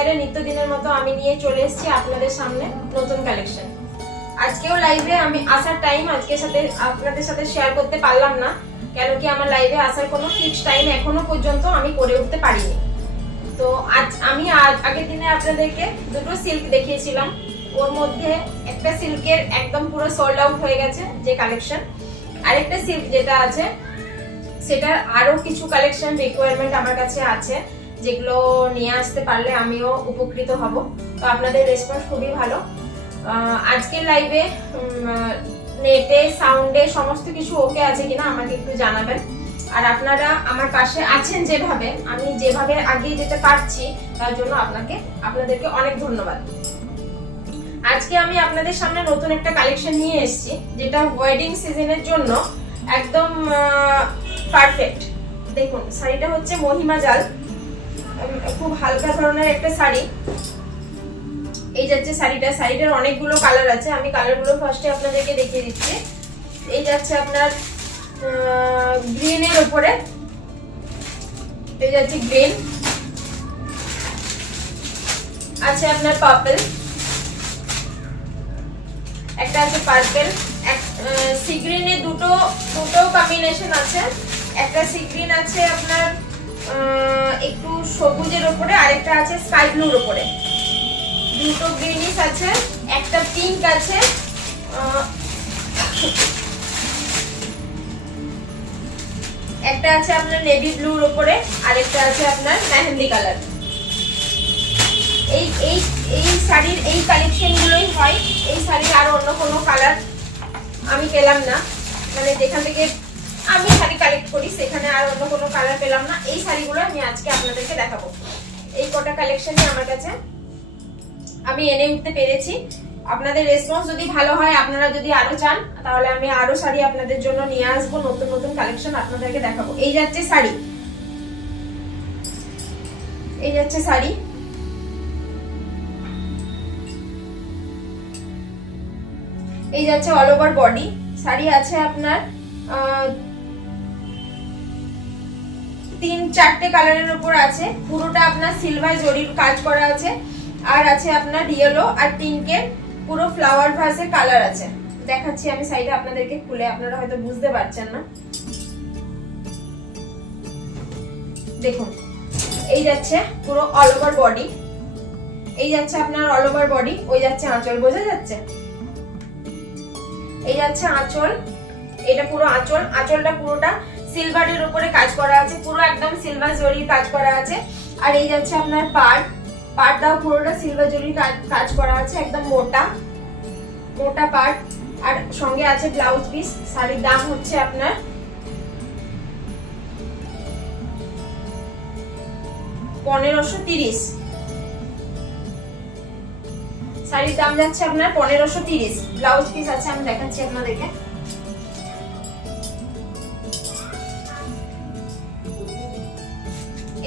ওয়্যারে নিত্যদিনের মতো আমি নিয়ে চলে এসেছি আপনাদের সামনে নতুন কালেকশন। আজকেও লাইভে আমি আসার টাইম আপনাদের সাথে শেয়ার করতে পারলাম না, কেন কি আমার লাইভে আসার কোনো ফিক্সড টাইম এখনো পর্যন্ত আমি করে উঠতে পারিনি। তো আজ আমি আগের দিনে আপনাদেরকে দুটো সিল্ক দেখিয়েছিলাম, ওর মধ্যে একটা সিল্কের একদম পুরো সোল্ড আউট হয়ে গেছে যে কালেকশন, আরেকটা সিল্ক যেটা আছে সেটার আরো কিছু কালেকশন রিকোয়ারমেন্ট আমার কাছে আছে, যেগুলো নিয়ে আসতে পারলে আমিও উপকৃত হব। তো আপনাদের রেসপন্স খুবই ভালো। আজকের লাইভে নেটে সাউন্ডে সমস্ত কিছু ওকে আছে কিনা আমাকে একটু জানাবেন। আর আপনারা আমার পাশে আছেন যেভাবে, আমি যেভাবে এগিয়ে যেতে পারছি তার জন্য আপনাদেরকে অনেক ধন্যবাদ। আজকে আমি আপনাদের সামনে নতুন একটা কালেকশন নিয়ে এসেছি, যেটা ওয়েডিং সিজনের জন্য একদম পারফেক্ট। দেখুন শাড়িটা হচ্ছে মহিমা জাল, খুব হালকা ধরনের একটা শাড়ি। এই যাচ্ছে শাড়িটার অনেকগুলো কালার আছে, আমি কালারগুলো ফার্স্টে আপনাদেরকে দেখিয়ে দিচ্ছি। এই যাচ্ছে আপনার গ্রিনের উপরে, এই যাচ্ছে গ্রিন, আছে আপনার পার্পল, একটা আছে পার্পল, সি গ্রিনে দুটো কম্বিনেশন আছে। একটা সি গ্রিন আছে আপনার একটু সবুজের উপরে, আরেকটা আছে স্কাই ব্লুর উপরে। দুটো গ্রিনিশ আছে, একটা পিঙ্ক আছে, একটা আছে আপনার নেভি ব্লুর উপরে, আরেকটা আছে আপনার মেহেন্দি কালার। এই শাড়ির এই কালেকশন গুলোই হয়। এই শাড়ির আর অন্য কোনো কালার আমি পেলাম না, মানে যেখান থেকে আমি শাড়ি কালেক্ট করি সেখানে আর অন্য কোনো কালার পেলাম না। এই শাড়িগুলো আমি আজকে আপনাদেরকে দেখাবো। এই কটা কালেকশনই আমার কাছে আমি এনে উঠতে পেরেছি। আপনাদের রেসপন্স যদি ভালো হয়, আপনারা যদি আরো চান, তাহলে আমি আরো শাড়ি আপনাদের জন্য নিয়ে আসবো, নতুন নতুন কালেকশন আপনাদেরকে দেখাবো। এই যাচ্ছে শাড়ি, এই যাচ্ছে শাড়ি, এই যাচ্ছে অল ওভার বডি। শাড়ি আছে আপনার 3-4টে কালারের উপর আছে, পুরোটা আপনার সিলভার জরির কাজ করা আছে, আর আছে আপনার ইয়েলো আর পিঙ্কের পুরো ফ্লাওয়ার ভাসের কালার আছে। দেখাচ্ছি আমি শাড়িটা আপনাদেরকে খুলে, আপনারা হয়তো বুঝতে পারছেন না। দেখুন এই যাচ্ছে পুরো অল ওভার বডি, এই যাচ্ছে আপনার অল ওভার বডি, ওই যাচ্ছে আঁচল, বোঝা যাচ্ছে? এই যাচ্ছে আঁচল, এটা পুরো আঁচল, আঁচলটা পুরোটা সিলভারের উপরে কাজ করা আছে, পুরো একদম সিলভার জরির কাজ করা আছে। আর এই যাচ্ছে আপনার পাড়টাও পুরোটা সিলভার জরির কাজ করা আছে, একদম মোটা পাড়। আর সঙ্গে আছে ব্লাউজ পিস। শাড়ির দাম হচ্ছে আপনার 1530। শাড়ির দাম যাচ্ছে আপনার 1530। ব্লাউজ পিস আছে, আমি দেখাচ্ছি আপনাদেরকে।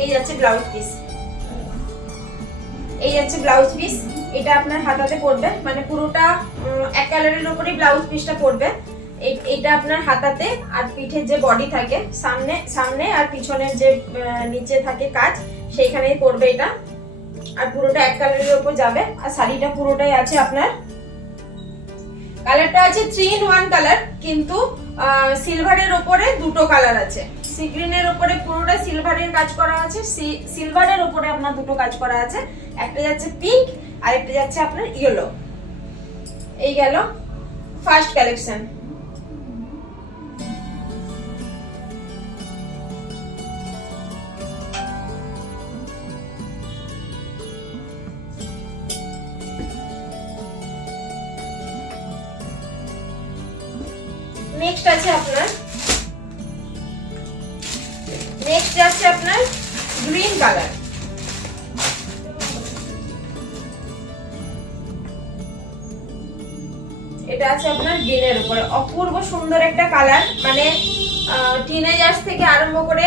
এই যাচ্ছে ব্লাউজ পিস, এই যাচ্ছে ব্লাউজ পিস। এটা আপনার হাতাতে পড়বে, মানে পুরোটা এক কালারের উপরে ব্লাউজ পিসটা পড়বে। এটা আপনার হাতাতে, আর পিঠের যে বডি থাকে সামনে আর পিছনের যে নিচে থাকে কাজ, সেইখানেই পড়বে এটা। আর পুরোটা এক কালারের উপর যাবে। আর শাড়িটা পুরোটাই আছে আপনার, কালারটা আছে 3-in-1 কালার, কিন্তু সিলভারের উপরে দুটো কালার আছে। সি গ্রিনের উপরে পুরোটা সিলভারের কাজ করা আছে, সিলভারের উপরে আপনার দুটো কাজ করা আছে। একটা যাচ্ছে পিঙ্ক আর একটা যাচ্ছে আপনার ইয়েলো। এই গেল ফার্স্ট কালেকশন। নেক্সট আছে আপনার গ্রিন কালার। এটা আছে আপনার গ্রিনের উপরে, অপূর্ব সুন্দর একটা কালার। মানে টিনেজার্স থেকে আরম্ভ করে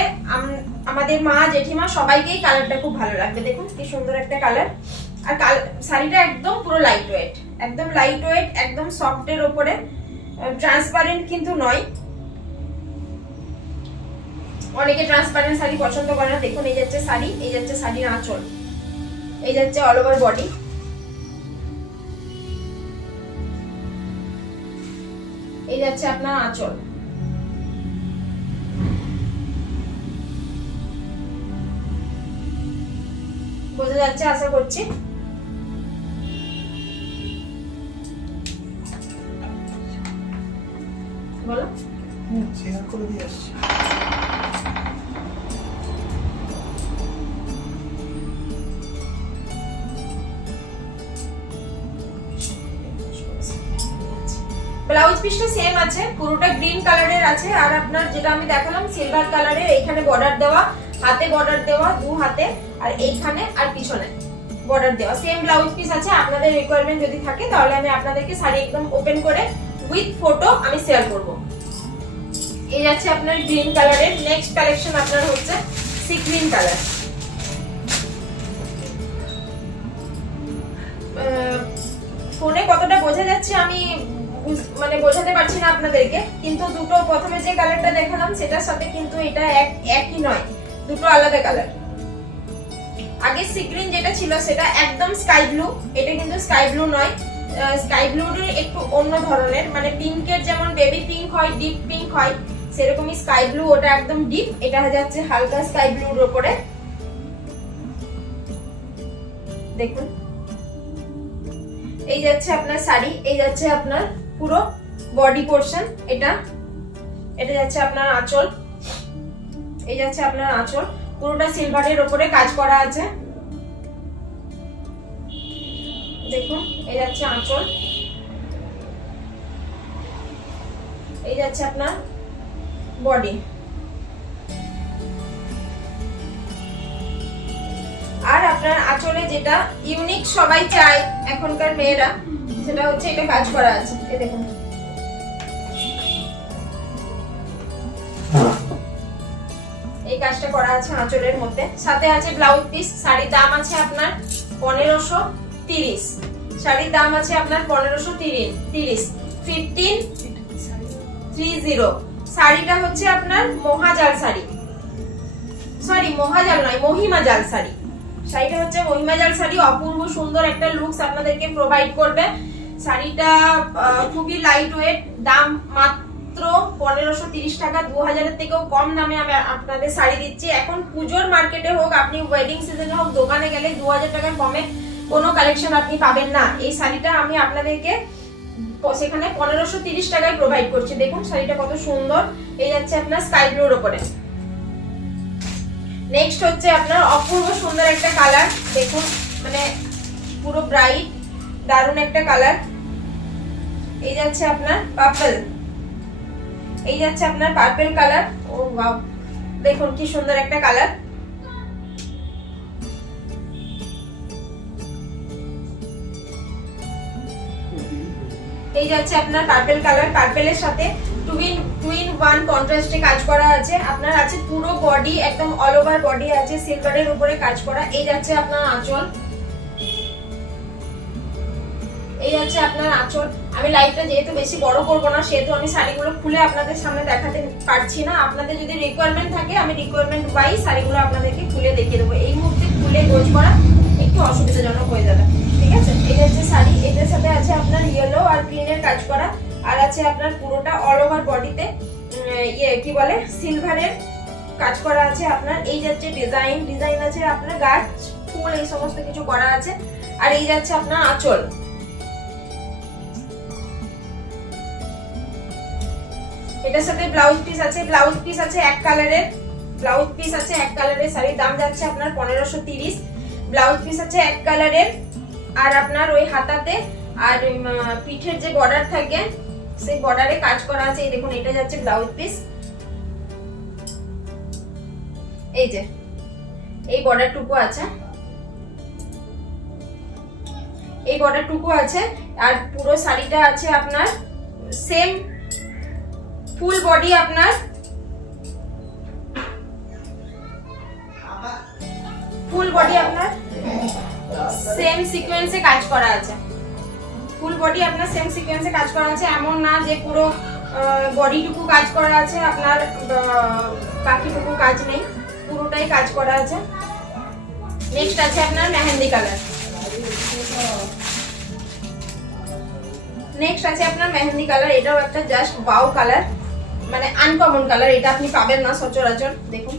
আমাদের মা জেঠিমা সবাইকেই কালারটা খুব ভালো লাগবে। দেখুন কি সুন্দর একটা কালার। আর শাড়িটা একদম পুরো লাইট ওয়েট, একদম সফটের উপরে, ট্রান্সপারেন্ট কিন্তু নয়। অনেকে ট্রান্সপারেন্ট শাড়ি পছন্দ করে না। দেখুন এই যাচ্ছে শাড়ি, এই যাচ্ছে শাড়ির আঁচল, এই যাচ্ছে অল ওভার বডি। এই যাচ্ছে আপনার আঁচল। বোঝা যাচ্ছে আশা করছি। বলো। শেয়ার করে দিয়ে আসছি। ব্লাউজ পিসটা সেম আছে, পুরোটা গ্রিন কালারের আছে। আর আপনার যেটা আমি দেখালাম সিলভার কালারের, এইখানে বর্ডার দেওয়া, হাতে বর্ডার দেওয়া, দু হাতে, আর এইখানে আর পিছনে বর্ডার দেওয়া সেম ব্লাউজ পিস আছে। আপনাদের রিকোয়ারমেন্ট যদি থাকে তাহলে আমি আপনাদেরকে শাড়ি একদম ওপেন করে উইথ ফটো আমি শেয়ার করব। এই যাচ্ছে আপনার গ্রিন কালারের। নেক্সট কালেকশন আপনার হচ্ছে সি গ্রিন কালার। ফোনে কতটা বোঝা যাচ্ছে আমি মানে বোঝাতে পারছি না আপনাদেরকে, কিন্তু দুটো প্রথমে যে কালারটা দেখালাম সেটার সাথে কিন্তু এটা একই নয়, দুটো আলাদা কালার। আগে সি গ্রিন যেটা ছিল সেটা একদম স্কাই ব্লু, এটা কিন্তু স্কাই ব্লু নয়, স্কাই ব্লুর একটু অন্য ধরনের, মানে পিঙ্কের যেমন বেবি পিঙ্ক হয়, ডিপ পিঙ্ক হয়, সেরকমই স্কাই ব্লু, ওটা একদম ডিপ, এটা যাচ্ছে হালকা স্কাই ব্লুর উপরে। দেখুন এই যাচ্ছে আপনার শাড়ি, এই যাচ্ছে আপনার পুরো বডি পোরশন, এটা যাচ্ছে আপনার আঁচল, এই যাচ্ছে আপনার আঁচল, পুরোটা সিলভারের উপরে কাজ করা আছে। দেখুন এই যাচ্ছে আঁচল, এই যাচ্ছে আপনার বডি। আর আপনার আঁচলে যেটা ইউনিক সবাই চায় এখনকার মেয়েরা, সেটা হচ্ছে এটা কাজ করা আছে। এই দেখুন এই কাজটা করা আছে আঁচলের মধ্যে, সাথে আছে ব্লাউজ পিস। শাড়ির দাম আছে আপনার 1530, শাড়ির দাম আছে আপনার 1530, 1530। শাড়িটা হচ্ছে আপনার মহাজাল শাড়ি, সরি মহাজাল নয়, মহিমা জাল শাড়ি। শাড়িটা হচ্ছে মহিমা জাল শাড়ি, অপূর্ব সুন্দর একটা লুকস আপনাদেরকে প্রোভাইড করবে। শাড়িটা খুবই লাইট ওয়েট, দাম মাত্র 1530 টাকা, 2000 এর থেকেও কম দামে আমি আপনাদের শাড়ি দিচ্ছি। এখন পুজোর মার্কেটে হোক, আপনি ওয়েডিং সিজনে হোক, দোকানে গেলে 2000 টাকার কমে কোনো কালেকশন আপনি পাবেন না। এই শাড়িটা আমি আপনাদেরকে সেখানে 1530 টাকায় প্রোভাইড করছি। দেখুন শাড়িটা কত সুন্দর, এই যাচ্ছে আপনার স্কাই ব্লুর উপরে। নেক্সট হচ্ছে আপনার অপূর্ব সুন্দর একটা কালার, দেখুন মানে পুরো ব্রাইট দারুণ একটা কালার, এই যাচ্ছে আপনার পার্পল, এই যাচ্ছে আপনার পার্পল কালার। ও ওয়াও, দেখুন কি সুন্দর একটা কালার। এই যাচ্ছে আপনার পার্পল কালার, পার্পলের সাথে টুইন ওয়ান কন্ট্রাস্টে কাজ করা আছে। আপনার আছে পুরো বডি, একদম অল ওভার বডি আছে সিলভারের উপরে কাজ করা। এই যাচ্ছে আপনার আঁচল, এই যাচ্ছে আপনার আঁচল। আমি লাইভটা যেহেতু বেশি বড় করব না, সেহেতু আমি শাড়িগুলো খুলে আপনাদের সামনে দেখাতে পারছি না। আপনাদের যদি রিকোয়ারমেন্ট থাকে আমি রিকোয়ারমেন্ট ওয়াইজ শাড়িগুলো আপনাদেরকে খুলে দেখিয়ে দেবো। এই মুহূর্তে খুলে গোজ করা একটু অসুবিধাজনক হয়ে যাবে, ঠিক আছে। এই হচ্ছে শাড়ি, এটার সাথে আছে আপনার ইয়েলো আর গ্রিনের কাজ করা, আর আছে আপনার পুরোটা অল ওভার বডিতে কি বলে সিলভারের কাজ করা আছে আপনার। এই যাচ্ছে ডিজাইন আছে আপনার, গাছ ফুল এই সমস্ত কিছু করা আছে। আর এই যাচ্ছে আপনার আঁচল। এটার সাথে ব্লাউজ পিস আছে এক কালারের, শাড়ির দাম যাচ্ছে আপনার 1530, ব্লাউজ পিস আছে এক কালারের। আর আপনার ওই হাতাতে আর পিঠের যে বর্ডার থাকে সেই বর্ডারে কাজ করা আছে। এই দেখুন এটা যাচ্ছে ব্লাউজ পিস, এই যে এই বর্ডারটুকু আছে, এই বর্ডারটুকু আছে। আর পুরো শাড়িটা আছে আপনার সেম ফুল বডি, আপনার ফুল বডি আপনার সেম সিকোয়েন্সে কাজ করা আছে, ফুল বডি আপনার সেম সিকোয়েন্সে কাজ করা আছে। এমন না যে পুরো বডিটুকু কাজ করা আছে আপনার, বাকিটুকু কাজ নেই, পুরোটাই কাজ করা আছে। নেক্সট আছে আপনার মেহেন্দি কালার। নেক্সট আছে আপনার মেহেন্দি কালার, এটাও একটা জাস্ট ওয়াও কালার, মানে আনকমন কালার, এটা আপনি পাবেন না সচরাচর। দেখুন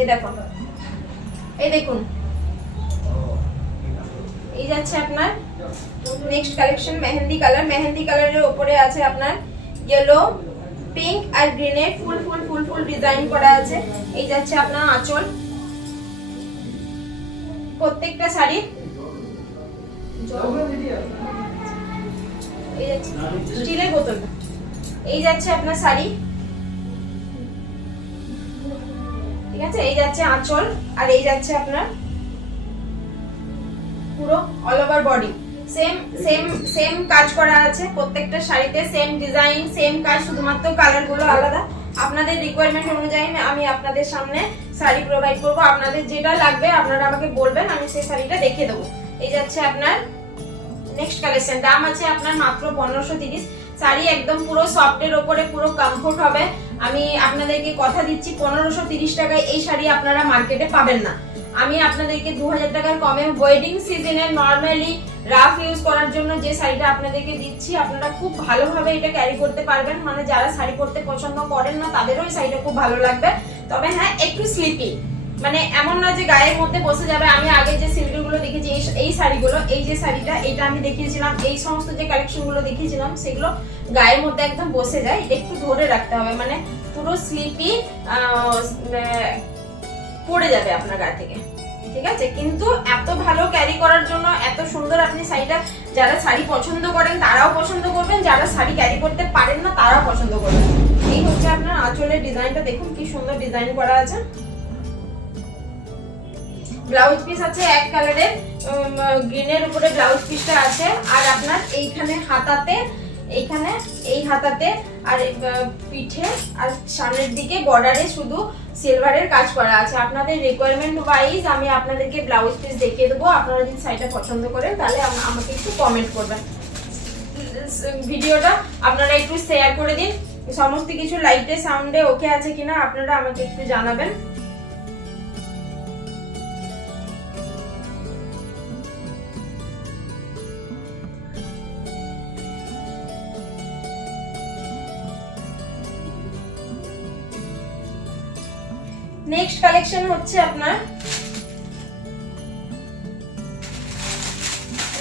এই দেখুন, এই দেখুন, এই যাচ্ছে আপনার next collection mehendi colour. Mehendi কালারের উপরে আছে আপনার ইয়েলো, পিঙ্ক আর গ্রিনে ফুল ফুল ফুল ফুল ডিজাইন করা আছে। এই যাচ্ছে আপনার আঁচল। প্রত্যেকটা শাড়ি এই যাচ্ছে স্টিলের বোতল। এই যাচ্ছে আপনার শাড়ি, ঠিক আছে। এই যাচ্ছে আঁচল আর এই যাচ্ছে আপনার পুরো all over body. Same same same কাজ করা আছে প্রত্যেকটা শাড়িতে, সেম ডিজাইন সেম কাজ, শুধুমাত্র কালার গুলো আলাদা। আপনাদের রিকোয়ারমেন্ট অনুযায়ী আমি আপনাদের সামনে শাড়ি প্রোভাইড করব। আপনাদের যেটা লাগবে আপনারা আমাকে বলবেন, আমি সেই শাড়িটা দেখিয়ে দেবো। এই যাচ্ছে আপনার নেক্সট কালেকশন, দাম আছে আপনার মাত্র 1530। শাড়ি একদম পুরো সফটের উপরে, পুরো কমফোর্ট হবে। আমি আপনাদেরকে কথা দিচ্ছি 1530 টাকায় এই শাড়ি আপনারা মার্কেটে পাবেন না। আমি আপনাদেরকে 2000 টাকার কমে ওয়েডিং সিজনে নরমালি রাফ ইউজ করার জন্য যে শাড়িটা আপনাদেরকে দিচ্ছি, আপনারা খুব ভালোভাবে এটা ক্যারি করতে পারবেন। মানে যারা শাড়ি পরতে পছন্দ করেন না তাদেরও এই শাড়িটা খুব ভালো লাগবে। তবে হ্যাঁ, একটু স্লিপি, মানে এমন না যে গায়ের মধ্যে বসে যাবে। আমি আগে যে সিল্কগুলো দেখেছি, এই শাড়িগুলো, এই যে শাড়িটা এটা আমি দেখিয়েছিলাম, এই সমস্ত যে কালেকশন গুলো দেখিয়েছিলাম সেগুলো গায়ের মধ্যে একদম বসে যায়। এটা একটু ধরে রাখতে হবে, মানে পুরো স্লিপি পড়ে যাবে আপনার গা থেকে, ঠিক আছে। কিন্তু এত ভালো ক্যারি করার জন্য এত সুন্দর আপনি শাড়িটা, যারা শাড়ি পছন্দ করেন তারাও পছন্দ করবেন, যারা শাড়ি ক্যারি করতে পারেন না তারাও পছন্দ করবেন। এই হচ্ছে আপনার আঁচলের ডিজাইনটা, দেখুন কি সুন্দর ডিজাইন করা আছে। ব্লাউজ পিস আছে এক কালারের, গ্রিনের উপরে ব্লাউজ পিসটা আছে। আর আপনার এইখানে হাতাতে, এইখানে এই হাতাতে আর পিঠে আর সামনের দিকে বর্ডারে শুধু সিলভারের কাজ করা আছে। আপনাদের রিকোয়ারমেন্ট ওয়াইজ আমি আপনাদেরকে ব্লাউজ পিস দেখিয়ে দেবো। আপনারা যদি শাড়িটা পছন্দ করেন তাহলে আমাকে একটু কমেন্ট করবেন। ভিডিওটা আপনারা একটু শেয়ার করে দিন। সমস্ত কিছু লাইটে সাউন্ডে ওকে আছে কিনা আপনারা আমাকে একটু জানাবেন। নেক্সট কালেকশন হচ্ছে আপনার,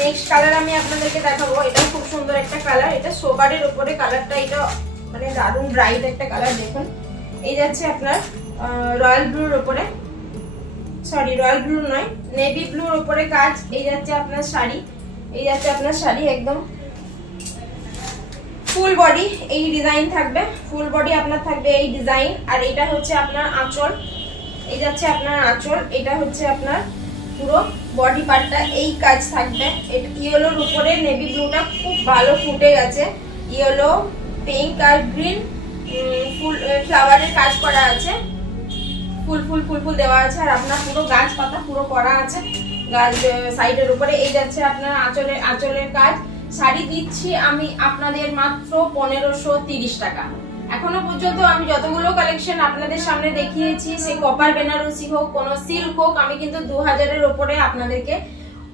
নেক্সট কালার আমি আপনাদেরকে দেখাবো। এটা খুব সুন্দর একটা কালার, এটা সোবারের উপরে কালারটা, এটা মানে দারুণ ব্রাইট একটা কালার। দেখুন এই যাচ্ছে আপনার রয়্যাল ব্লুর উপরে, সরি রয়্যাল ব্লু নয়, নেভি ব্লুর উপরে কাজ। এই যাচ্ছে আপনার শাড়ি, এই যাচ্ছে আপনার শাড়ি একদম ফুল বডি এই ডিজাইন থাকবে, ফুল বডি আপনার থাকবে এই ডিজাইন। আর এটা হচ্ছে আপনার আঁচল, এই যাচ্ছে আপনার আঁচল। এটা হচ্ছে আপনার পুরো বডি পার্টটা এই কাজ থাকবে। এটা ইয়েলোর উপরে নেভি ব্লুটা খুব ভালো ফুটে গেছে, ইয়েলো, পিঙ্ক আর গ্রিন ফুল ফ্লাওয়ারের কাজ করা আছে, ফুল ফুল ফুল ফুল দেওয়া আছে। আর আপনার পুরো গাছ পাতা পুরো করা আছে গাছ সাইডের উপরে। এই যাচ্ছে আপনার আঁচলের কাজ। শাড়ি দিচ্ছি আমি আপনাদের মাত্র 1530 টাকা। এখনো পর্যন্ত আমি যতগুলো কালেকশন আপনাদের সামনে দেখিয়েছি, সে কপার বেনারসি হোক, কোনো সিল্ক হোক, আমি কিন্তু 2000-এর উপরে আপনাদেরকে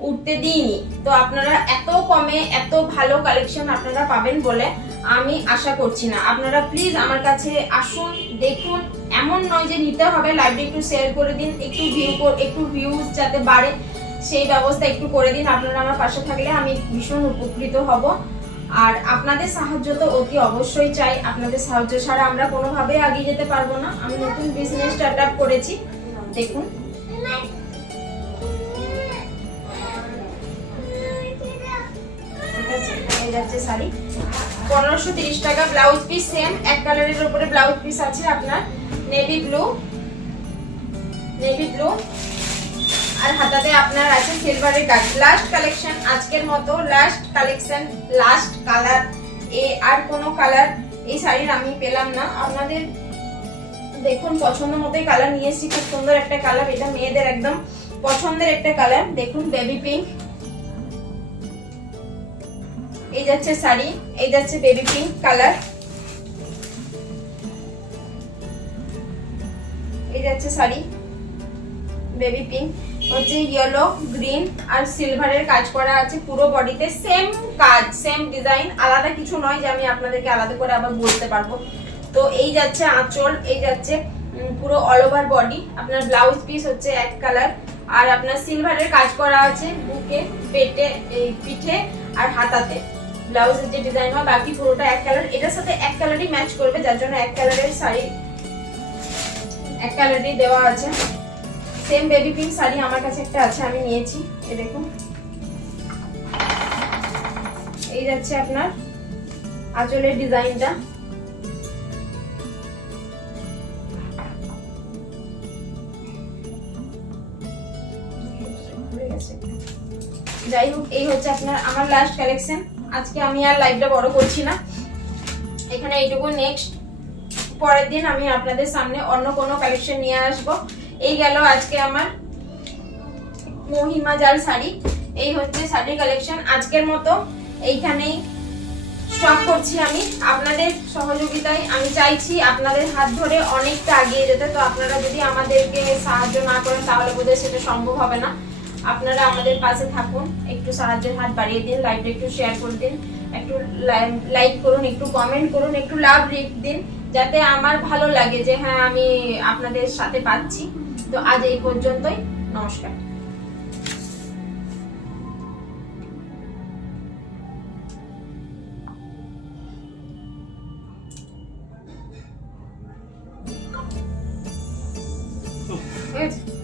উঠতে দিইনি। তো আপনারা এত কমে এত ভালো কালেকশন আপনারা পাবেন বলে আমি আশা করছি না। আপনারা প্লিজ আমার কাছে আসুন, দেখুন। এমন নয় যে নিতে হবে, লাইভে একটু শেয়ার করে দিন, একটু ভিউজ যাতে বাড়ে সেই ব্যবস্থা একটু করে দিন। আপনারা আমার পাশে থাকলে আমি ভীষণ উপকৃত হব। আর আপনাদের সাহায্য তো অতি অবশ্যই চাই, আপনাদের সাহায্য ছাড়া আমরা কোনোভাবে এগিয়ে যেতে পারবো না। আমি নতুন বিজনেস স্টার্ট আপ করেছি, দেখুন এই যাচ্ছে শাড়ি 1530 টাকা। ব্লাউজ পিস সেম এক কালারের উপরে ব্লাউজ পিস আছে আপনার নেভি ব্লু, নেভি ব্লু। আর হাতাতে আপনার আছে সিলভারের কাজ। লাস্ট কালেকশন আজকের মতো, লাস্ট কালেকশন, লাস্ট কালার। আর কোনো কালার এই শাড়ির আমি পেলাম না। আপনাদের দেখুন পছন্দ মতোই কালার নিয়ে এসেছি, খুব সুন্দর একটা কালার, এটা মেয়েদের একদম পছন্দের একটা কালার। দেখুন বেবি পিঙ্ক, এই যাচ্ছে শাড়ি, এই যাচ্ছে বেবি পিঙ্ক কালার। যাচ্ছে শাড়ি বেবি পিঙ্ক, হচ্ছে ইয়েলো গ্রিন আর সিলভারের কাজ করা আছে পুরো বডিতে, সেম কাজ সেম ডিজাইন, আলাদা কিছু নয় যে আমি আপনাদেরকে আলাদা করে আবার বলতে পারবো। তো এই যাচ্ছে আঁচল, এই যাচ্ছে পুরো অল ওভার বডি। আপনার ব্লাউজ পিস হচ্ছে এক কালার, আর আপনার সিলভারের কাজ করা আছে বুকে, পেটে, এই পিঠে আর হাতাতে ব্লাউজের যে ডিজাইন হয়, বাকি পুরোটা এক কালার। এটার সাথে এক কালারই ম্যাচ করবে, যার জন্য এক কালারের শাড়ি এক কালারই দেওয়া আছে। সেম বেবি পিঙ্ক শাড়ি আমার কাছে একটা আছে, আমি নিয়েছি। এই দেখুন, এই যাচ্ছে আপনার আঁচলের ডিজাইনটা। যাই হোক, এই হচ্ছে আপনার আমার লাস্ট কালেকশন। আজকে আমি আর লাইভটা বড় করছি না, এখানে এইটুকু। নেক্সট পরের দিন আমি আপনাদের সামনে অন্য কোনো কালেকশন নিয়ে আসব। এই গেল আজকে আমার মহিমা জাল শাড়ি। এই হচ্ছে শাড়ির কালেকশন। আজকের মতো এইখানেই স্টপ করছি আমি। আপনাদের সহযোগিতায় আমি চাইছি আপনাদের হাত ধরে অনেকটা এগিয়ে যেতে। তো আপনারা যদি আমাদেরকে সাহায্য না করেন তাহলে বোধহয় সেটা সম্ভব হবে না। আপনারা আমাদের পাশে থাকুন, একটু সাহায্যের হাত বাড়িয়ে দিন, লাইভটা একটু শেয়ার করে দিন, একটু লাইক করুন, একটু কমেন্ট করুন, একটু লাভ রেট দিন, যাতে আমার ভালো লাগে যে হ্যাঁ আমি আপনাদের সাথে পাচ্ছি। তো আজ এই পর্যন্তই, নমস্কার। ঠিক আছে।